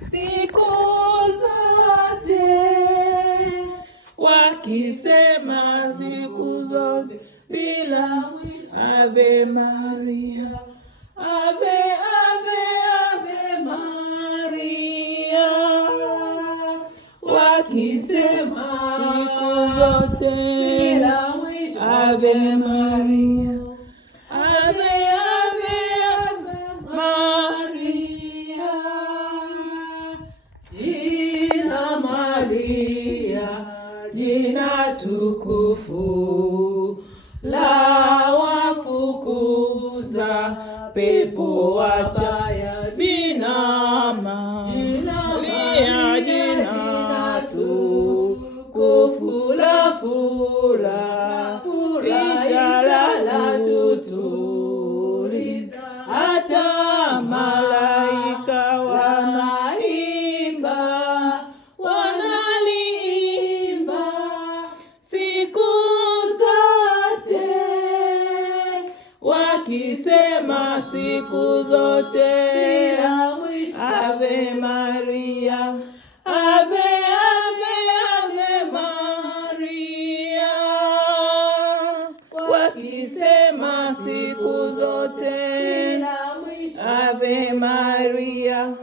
siku zote, wakisema siku zote bila mwisho, Ave Maria, Ave, Ave, Ave Maria, wakisema siku zote bila mwisho, Ave Maria, Ave, Ave, Ave Maria. Jina Maria, jina tukufu, la wafukuza pepo wachaya. Jina Maria, jina tukufu, la furahisha, la tutuliza, hata malaika wanaliimba siku zote, wakisema siku zote Ave Maria, Ave, Ave, Ave Maria, wakisema siku zote Ave Maria.